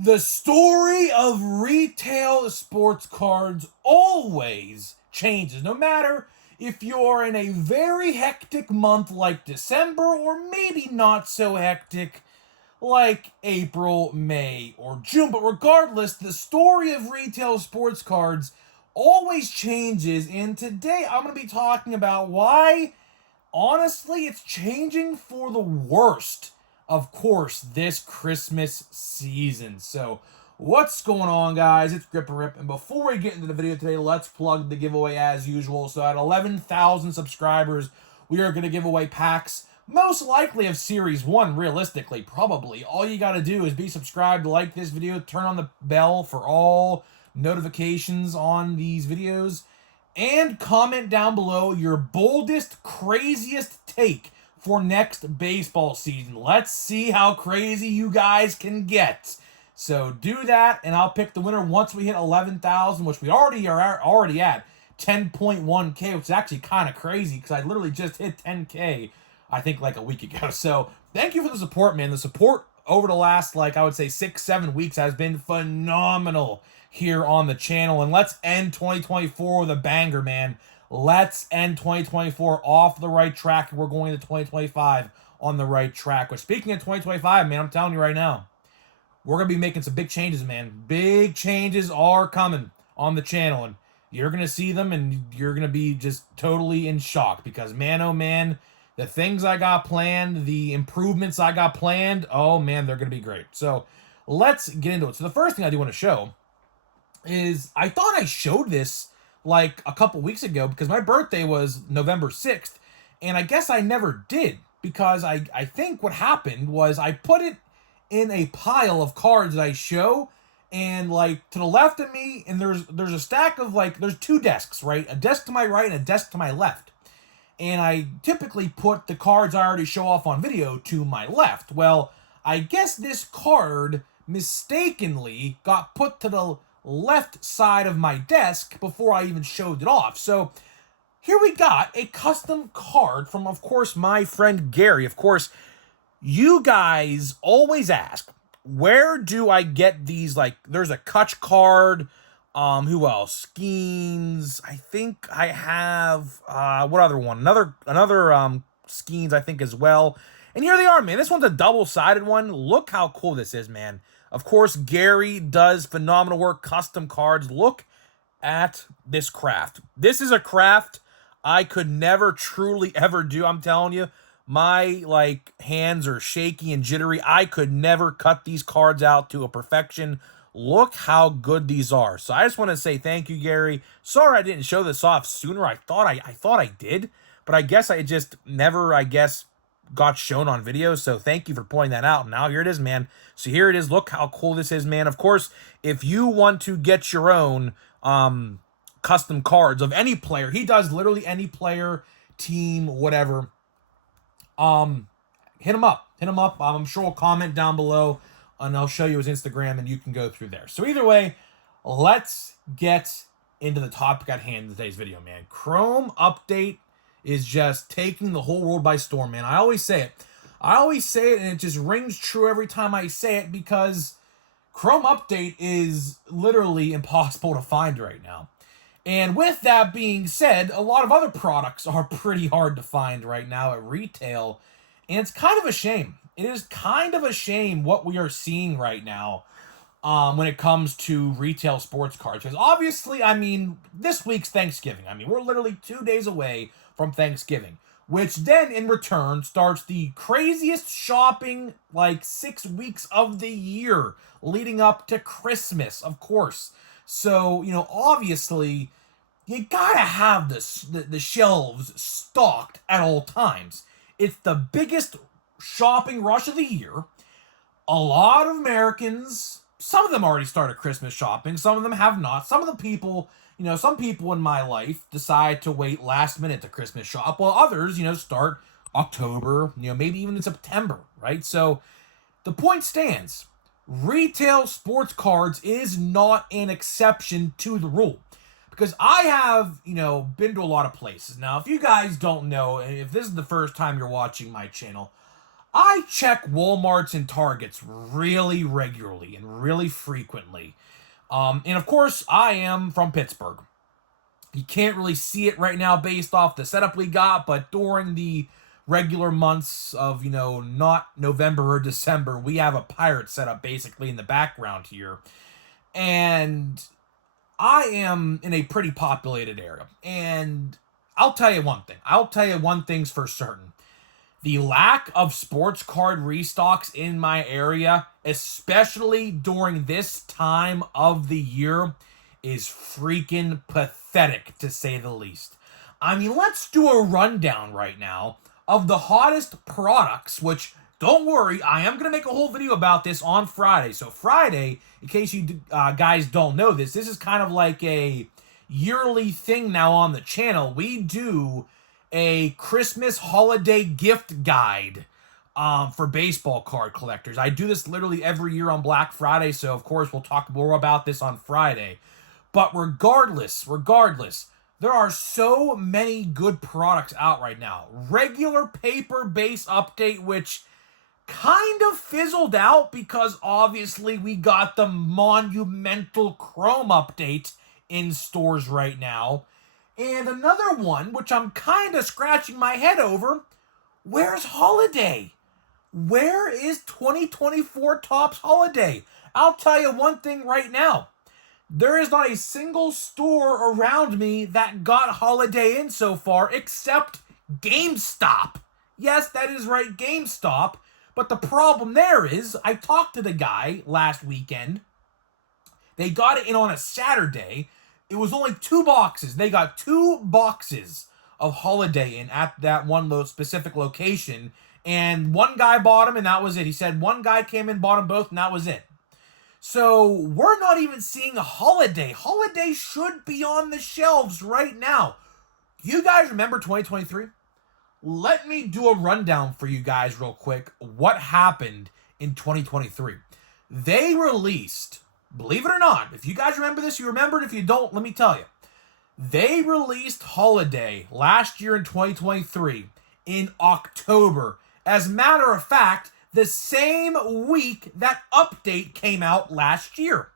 The story of retail sports cards always changes, no matter if you're in a very hectic month like December or maybe not so hectic like April, May, or June. But regardless, the story of retail sports cards always changes, and today I'm going to be talking about why, honestly, it's changing for the worst, of course, this Christmas season. So, what's going on, guys? It's Gripper Rip, and before we get into the video today, let's plug the giveaway as usual. So, at 11,000 subscribers, we are going to give away packs, most likely of Series 1, realistically, probably. All you got to do is be subscribed, like this video, turn on the bell for all notifications on these videos, and comment down below your boldest, craziest take for next baseball season. Let's see how crazy you guys can get. So do that, and I'll pick the winner once we hit 11,000, which we already are already at 10.1K, which is actually kind of crazy because I literally just hit 10K, I think, like a week ago. So thank you for the support, man. The support over the last, like, I would say 6-7 weeks has been phenomenal here on the channel. And let's end 2024 with a banger, man. Let's end 2024 off the right track. We're going to 2025 on the right track. But speaking of 2025, man, I'm telling you right now, we're going to be making some big changes, man. Big changes are coming on the channel, and you're going to see them, and you're going to be just totally in shock because, man, oh, man, the things I got planned, the improvements I got planned, oh, man, they're going to be great. So let's get into it. So the first thing I do want to show is I thought I showed this like a couple weeks ago because my birthday was November 6th, and I guess I never did because I think what happened was I put it in a pile of cards that I show, and like to the left of me, and there's a stack of, like, there's two desks, right? A desk to my right and a desk to my left. And I typically put the cards I already show off on video to my left. Well, I guess this card mistakenly got put to the left side of my desk before I even showed it off. So here we got a custom card from, of course, my friend Gary. Of course, you guys always ask, where do I get these? Like, there's a Kutch card. Who else? Skeens. I think I have what other one? Another Skeens, I think, as well. And here they are, man. This one's a double-sided one. Look how cool this is, man. Of course, Gary does phenomenal work, custom cards. Look at this craft. This is a craft I could never truly ever do. I'm telling you, my, like, hands are shaky and jittery. I could never cut these cards out to a perfection. Look how good these are. So I just want to say thank you, Gary. Sorry I didn't show this off sooner. I thought I did, but I guess I just never, I guess, got shown on video. So thank you for pointing that out. Now here it is, man. So here it is. Look how cool this is, man. Of course, if you want to get your own custom cards of any player, he does literally any player, team, whatever. Hit him up. Hit him up. I'm sure we'll comment down below, and I'll show you his Instagram, and you can go through there. So either way, let's get into the topic at hand in today's video, man. Chrome Update is just taking the whole world by storm, man. I always say it. And it just rings true every time I say it because Chrome Update is literally impossible to find right now. And with that being said, a lot of other products are pretty hard to find right now at retail, and it's kind of a shame. It is kind of a shame what we are seeing right now when it comes to retail sports cards. Because obviously, I mean, this week's Thanksgiving. I mean, we're literally 2 days away from Thanksgiving, which then in return starts the craziest shopping, like, 6 weeks of the year leading up to Christmas, of course. So, you know, obviously, you gotta have the shelves stocked at all times. It's the biggest shopping rush of the year. A lot of Americans, some of them already started Christmas shopping, some of them have not. Some of the people, you know, some people in my life decide to wait last minute to Christmas shop, while others, you know, start October, you know, maybe even in September, right? So the point stands. Retail sports cards is not an exception to the rule. Because I have, you know, been to a lot of places. Now, if you guys don't know, if this is the first time you're watching my channel, I check Walmarts and Targets really regularly and really frequently. And of course, I am from Pittsburgh. You can't really see it right now based off the setup we got, but during the regular months of, not November or December, we have a pirate setup basically in the background here. And I am in a pretty populated area. And I'll tell you one thing. I'll tell you one thing's for certain. The lack of sports card restocks in my area, especially during this time of the year, is freaking pathetic, to say the least. I mean, let's do a rundown right now of the hottest products, which, don't worry, I am going to make a whole video about this on Friday. So Friday, in case you guys don't know this is kind of like a yearly thing now on the channel. We do a Christmas holiday gift guide for baseball card collectors. I do this literally every year on Black Friday, so of course we'll talk more about this on Friday. But regardless, there are so many good products out right now. Regular paper-based update, which kind of fizzled out because obviously we got the monumental Chrome update in stores right now. And another one, which I'm kind of scratching my head over, where's Holiday? Where is 2024 Topps Holiday? I'll tell you one thing right now. There is not a single store around me that got Holiday in so far except GameStop. Yes, that is right, GameStop. But the problem there is, I talked to the guy last weekend. They got it in on a Saturday. It was only 2 boxes. They got 2 boxes of Holiday in at that one specific location. And one guy bought them, and that was it. He said one guy came in, bought them both, and that was it. So we're not even seeing a Holiday. Holiday should be on the shelves right now. Do you guys remember 2023? Let me do a rundown for you guys real quick. What happened in 2023? They released, believe it or not, if you guys remember this, you remember it. If you don't, let me tell you. They released Holiday last year in 2023 in October. As a matter of fact, the same week that update came out last year.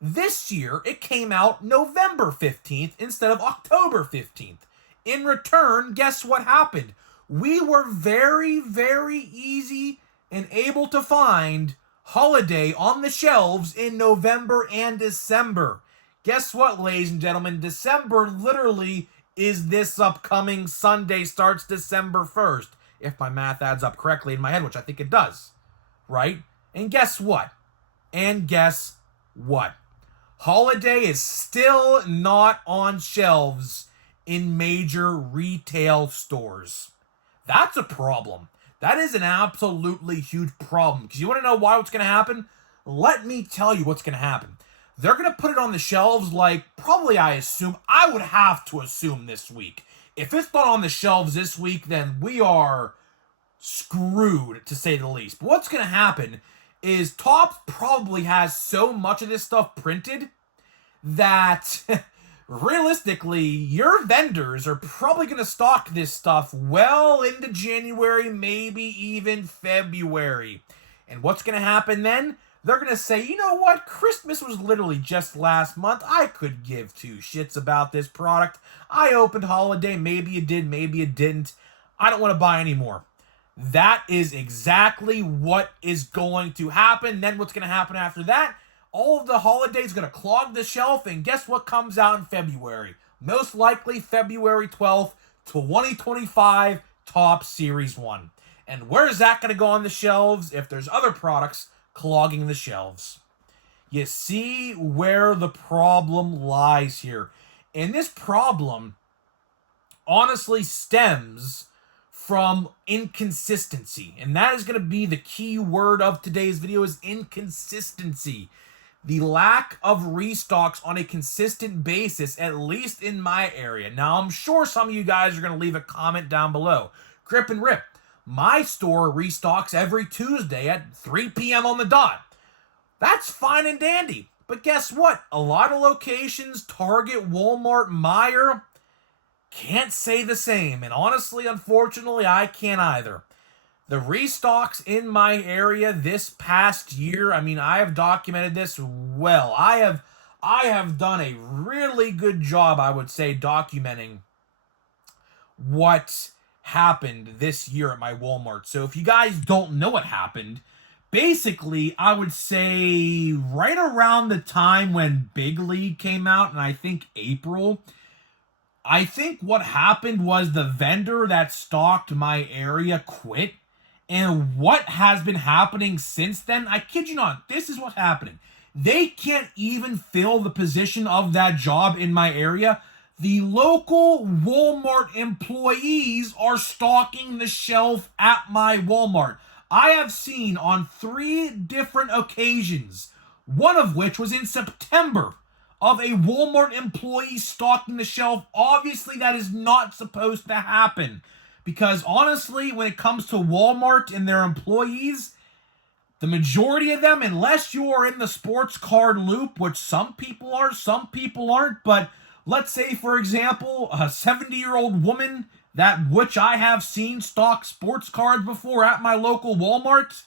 This year, it came out November 15th instead of October 15th. In return, guess what happened? We were very, very easy and able to find Holiday on the shelves in November and December. Guess what, ladies and gentlemen? December literally is this upcoming Sunday, starts December 1st. If my math adds up correctly in my head, which I think it does. Right? And guess what? Holiday is still not on shelves in major retail stores. That's a problem. That is an absolutely huge problem. Because you want to know what's going to happen? Let me tell you what's going to happen. They're going to put it on the shelves I would have to assume this week. If it's not on the shelves this week, then we are screwed, to say the least. But what's going to happen is Topps probably has so much of this stuff printed that realistically, your vendors are probably going to stock this stuff well into January, maybe even February. And what's going to happen then? They're going to say, you know what? Christmas was literally just last month. I could give 2 shits about this product. I opened Holiday. Maybe it did, maybe it didn't. I don't want to buy anymore. That is exactly what is going to happen. Then what's going to happen after that? All of the Holidays going to clog the shelf, and guess what comes out in February? Most likely February 12th, 2025 Topps Series 1. And where is that going to go on the shelves if there's other products clogging the shelves? You see where the problem lies here. And this problem honestly stems from inconsistency. And that is going to be the key word of today's video, is inconsistency. The lack of restocks on a consistent basis, at least in my area. Now, I'm sure some of you guys are going to leave a comment down below. Grip and Rip. My store restocks every Tuesday at 3 p.m. on the dot. That's fine and dandy. But guess what? A lot of locations, Target, Walmart, Meijer, can't say the same. And honestly, unfortunately, I can't either. The restocks in my area this past year, I mean, I have documented this well. I have done a really good job, I would say, documenting what happened this year at my Walmart. So if you guys don't know what happened, basically, I would say right around the time when Big League came out, and I think April, I think what happened was the vendor that stocked my area quit. And what has been happening since then, I kid you not, this is what's happening. They can't even fill the position of that job in my area. The local Walmart employees are stocking the shelf at my Walmart. I have seen on 3 different occasions, one of which was in September, of a Walmart employee stocking the shelf. Obviously, that is not supposed to happen. Because honestly, when it comes to Walmart and their employees, the majority of them, unless you are in the sports card loop, which some people are, some people aren't, but let's say, for example, a 70-year-old woman, that which I have seen stock sports cards before at my local Walmart,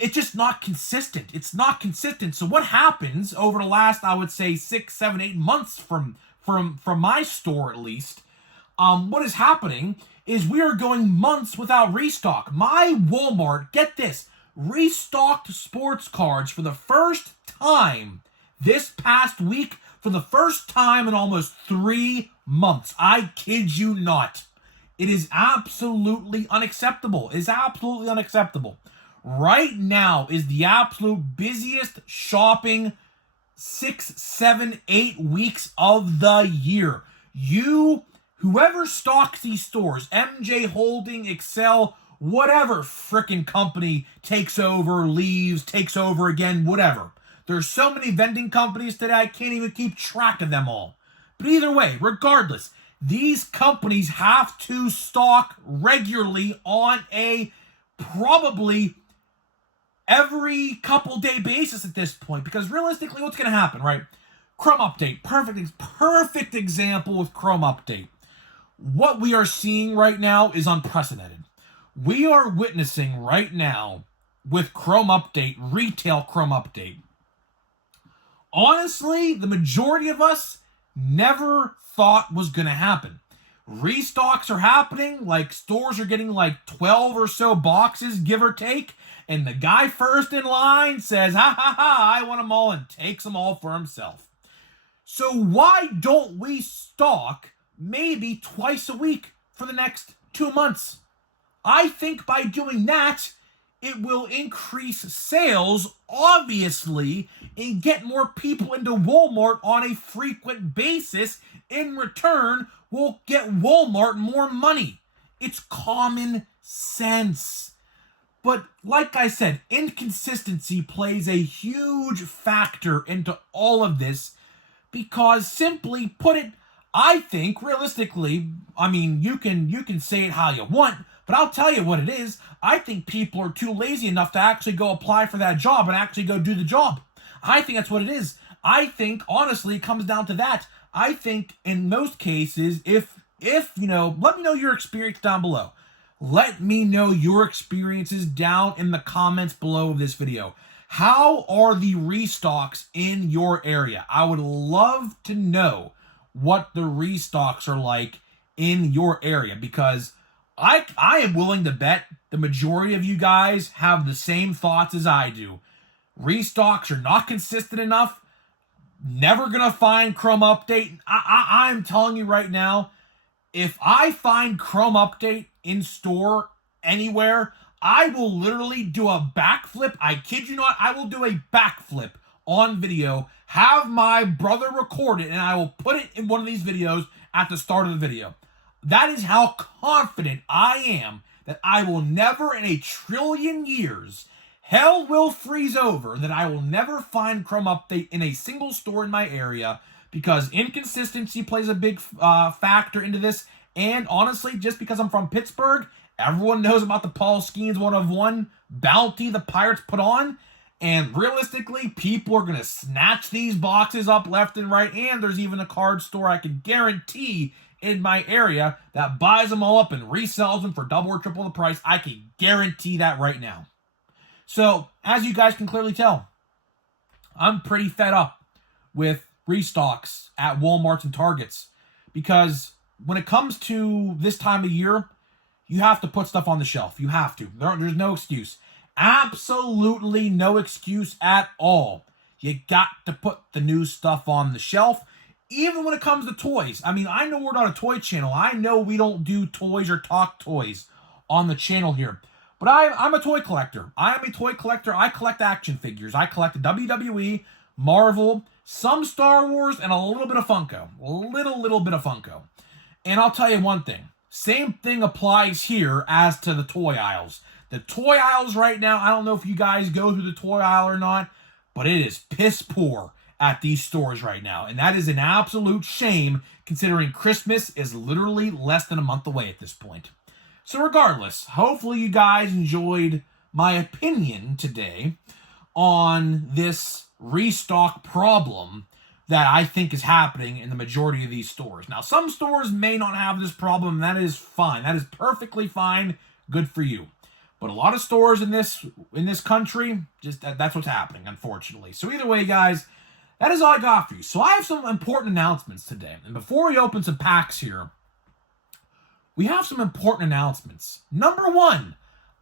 it's just not consistent. It's not consistent. So what happens over the last, I would say, 6, 7, 8 months from my store at least, what is happening is we are going months without restock. My Walmart, get this, restocked sports cards for the first time this past week, for the first time in almost 3 months. I kid you not. It is absolutely unacceptable. It is absolutely unacceptable. Right now is the absolute busiest shopping 6, 7, 8 weeks of the year. Whoever stocks these stores, MJ Holding, Excel, whatever frickin' company takes over, leaves, takes over again, whatever. There's so many vending companies today, I can't even keep track of them all. But either way, regardless, these companies have to stock regularly on a probably every couple day basis at this point. Because realistically, what's going to happen, right? Chrome Update, perfect example with Chrome Update. What we are seeing right now is unprecedented. We are witnessing right now with Chrome Update, retail Chrome Update. Honestly, the majority of us never thought was going to happen. Restocks are happening, like stores are getting like 12 or so boxes, give or take, and the guy first in line says, ha ha ha, I want them all, and takes them all for himself. So why don't we stock maybe twice a week for the next 2 months? I think by doing that, it will increase sales, obviously, and get more people into Walmart on a frequent basis. In return, we'll get Walmart more money. It's common sense. But like I said, inconsistency plays a huge factor into all of this because, simply put it, I think realistically, I mean, you can say it how you want, but I'll tell you what it is. I think people are too lazy enough to actually go apply for that job and actually go do the job. I think that's what it is. I think, honestly, it comes down to that. I think in most cases, if let me know your experience down below. Let me know your experiences down in the comments below of this video. How are the restocks in your area? I would love to know what the restocks are like in your area, because I am willing to bet the majority of you guys have the same thoughts as I do. Restocks are not consistent enough. Never gonna find Chrome Update. I'm telling you right now, if I find Chrome Update in store anywhere, I will literally do a backflip. I kid you not, I will do a backflip on video, have my brother record it, and I will put it in one of these videos at the start of the video. That is how confident I am that I will never in a trillion years, hell will freeze over, that I will never find Chrome Update in a single store in my area, because inconsistency plays a big factor into this. And honestly, just because I'm from Pittsburgh, everyone knows about the Paul Skeens 1-of-1 bounty the Pirates put on. And realistically, people are going to snatch these boxes up left and right. And there's even a card store I can guarantee in my area that buys them all up and resells them for double or triple the price. I can guarantee that right now. So, as you guys can clearly tell, I'm pretty fed up with restocks at Walmarts and Targets, because when it comes to this time of year, you have to put stuff on the shelf. You have to. There's no excuse. Absolutely no excuse at all. You got to put the new stuff on the shelf, even when it comes to toys. I mean, I know we're not a toy channel. I know we don't do toys or talk toys on the channel here. But I'm a toy collector. I am a toy collector. I collect action figures. I collect WWE, Marvel, some Star Wars, and a little bit of Funko. A little bit of Funko. And I'll tell you one thing. Same thing applies here as to the toy aisles. The toy aisles right now, I don't know if you guys go through the toy aisle or not, but it is piss poor at these stores right now. And that is an absolute shame, considering Christmas is literally less than a month away at this point. So regardless, hopefully you guys enjoyed my opinion today on this restock problem that I think is happening in the majority of these stores. Now, some stores may not have this problem. That is fine. That is perfectly fine. Good for you. But a lot of stores in this country, just that's what's happening, unfortunately. So either way, guys, that is all I got for you. So I have some important announcements today. And before we open some packs here, we have some important announcements. Number one,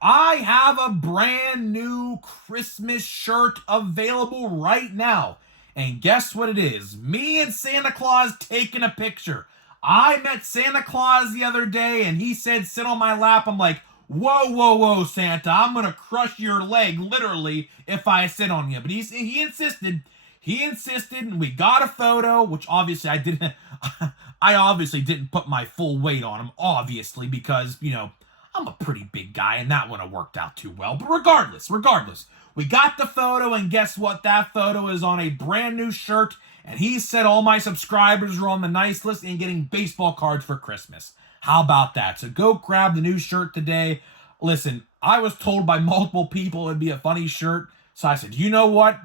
I have a brand new Christmas shirt available right now. And guess what it is? Me and Santa Claus taking a picture. I met Santa Claus the other day and he said, sit on my lap. I'm like, whoa, Santa. I'm going to crush your leg, literally, if I sit on you. But he insisted. He insisted, and we got a photo, which obviously I didn't. I obviously didn't put my full weight on him, obviously, because, you know, I'm a pretty big guy, and that wouldn't have worked out too well. But regardless, we got the photo, and guess what? That photo is on a brand new shirt, and he said all my subscribers were on the nice list and getting baseball cards for Christmas. How about that? So go grab the new shirt today. Listen, I was told by multiple people it'd be a funny shirt, so I said, you know what?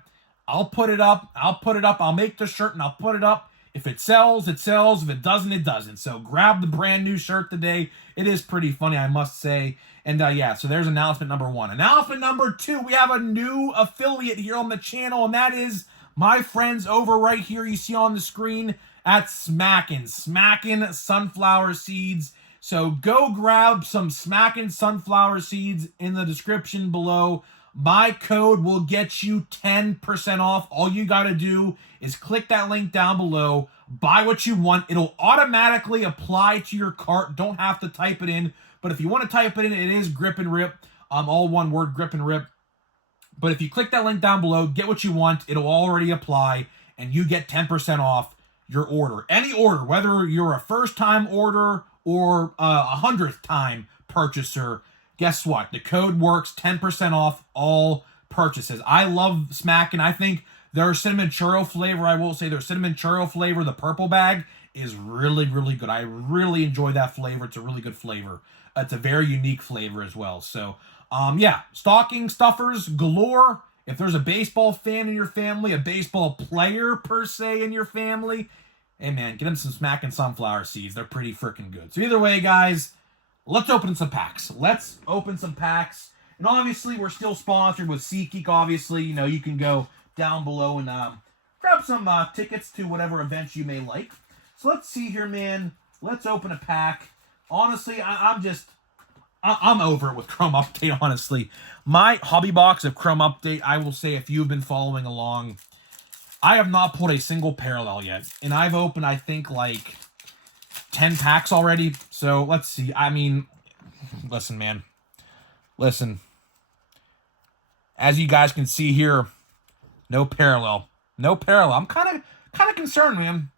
I'll put it up. I'll make the shirt and I'll put it up. If it sells, it sells. If it doesn't, it doesn't. So grab the brand new shirt today. It is pretty funny, I must say. And yeah, so there's announcement number one. Announcement number two, we have a new affiliate here on the channel, and that is my friends over right here you see on the screen at Smackin' Sunflower Seeds. So go grab some Smackin' Sunflower Seeds in the description below. My code will get you 10% off. All you got to do is click that link down below, buy what you want. It'll automatically apply to your cart. Don't have to type it in. But if you want to type it in, it is Grip and Rip. All one word, Grip and Rip. But if you click that link down below, get what you want. It'll already apply, and you get 10% off your order. Any order, whether you're a first-time order or a 100th time purchaser, guess what? The code works, 10% off all purchases. I love Smackin'. I think their cinnamon churro flavor, I will say their cinnamon churro flavor, the purple bag, is really, really good. I really enjoy that flavor. It's a really good flavor. It's a very unique flavor as well. So, yeah, stocking stuffers galore. If there's a baseball fan in your family, a baseball player per se in your family, hey man, get them some Smackin' Sunflower Seeds. They're pretty freaking good. So either way, guys, let's open some packs. And obviously, we're still sponsored with SeatGeek. Obviously, you know, you can go down below and grab some tickets to whatever events you may like. So let's see here, man. Let's open a pack. Honestly, I'm over it with Chrome Update, honestly. My hobby box of Chrome Update, I will say, if you've been following along, I have not pulled a single parallel yet. And I've opened, I think, like 10 packs already. So let's see. I mean, listen, man. Listen. As you guys can see here, no parallel. I'm kind of concerned, man.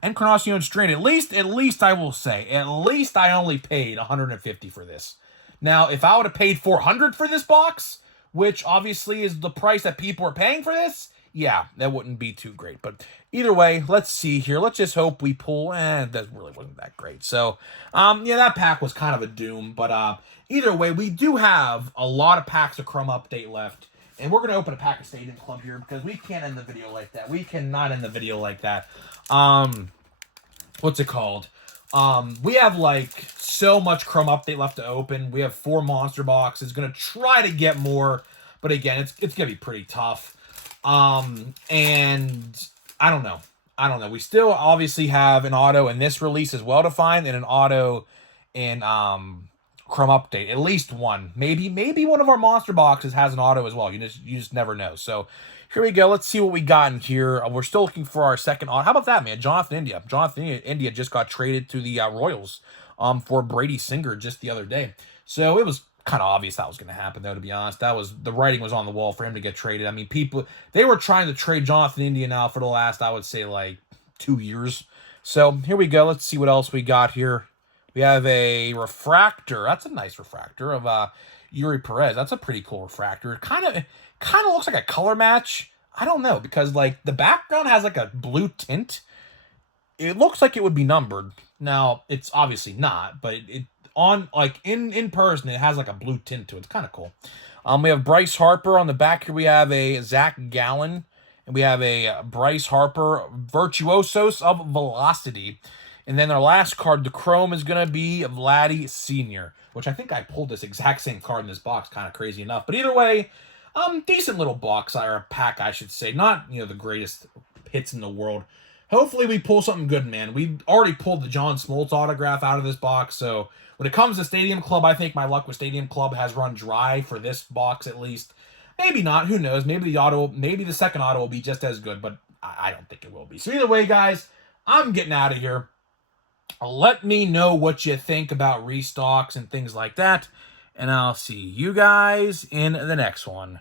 Encarnacion Strain. At least I will say, at least I only paid $150 for this. Now, if I would have paid $400 for this box, which obviously is the price that people are paying for this, yeah, that wouldn't be too great. But either way, let's see here. Let's just hope we pull. That really wasn't that great. So, yeah, that pack was kind of a doom. But either way, we do have a lot of packs of Chrome Update left. And we're going to open a pack of Stadium Club here because we can't end the video like that. We cannot end the video like that. What's it called? We have like so much Chrome Update left to open. We have 4 monster boxes. Gonna try to get more, but again, it's gonna be pretty tough. And I don't know. We still obviously have an auto in this release as well to find, and an auto in Chrome Update. At least one. Maybe one of our monster boxes has an auto as well. You just never know. So here we go. Let's see what we got in here. We're still looking for our second auto. How about that, man? Jonathan India. Jonathan India just got traded to the Royals for Brady Singer just the other day. So it was kind of obvious that was going to happen, though, to be honest. The writing was on the wall for him to get traded. I mean, they were trying to trade Jonathan India now for the last, I would say, like 2 years. So here we go. Let's see what else we got here. We have a refractor. That's a nice refractor of Yuri Perez. That's a pretty cool refractor. It kind of looks like a color match. I don't know, because like the background has like a blue tint. It looks like it would be numbered. Now, it's obviously not, but it on like in person it has like a blue tint to it. It's kind of cool. We have Bryce Harper on the back here. We have a Zach Gallen, and we have a Bryce Harper Virtuosos of Velocity. And then our last card, the Chrome, is going to be Vladdy Sr., which I think I pulled this exact same card in this box, kind of crazy enough. But either way, decent little box, or pack, I should say. Not, the greatest hits in the world. Hopefully we pull something good, man. We already pulled the John Smoltz autograph out of this box, so when it comes to Stadium Club, I think my luck with Stadium Club has run dry for this box at least. Maybe not, who knows? Maybe the second auto will be just as good, but I don't think it will be. So either way, guys, I'm getting out of here. Let me know what you think about restocks and things like that, and I'll see you guys in the next one.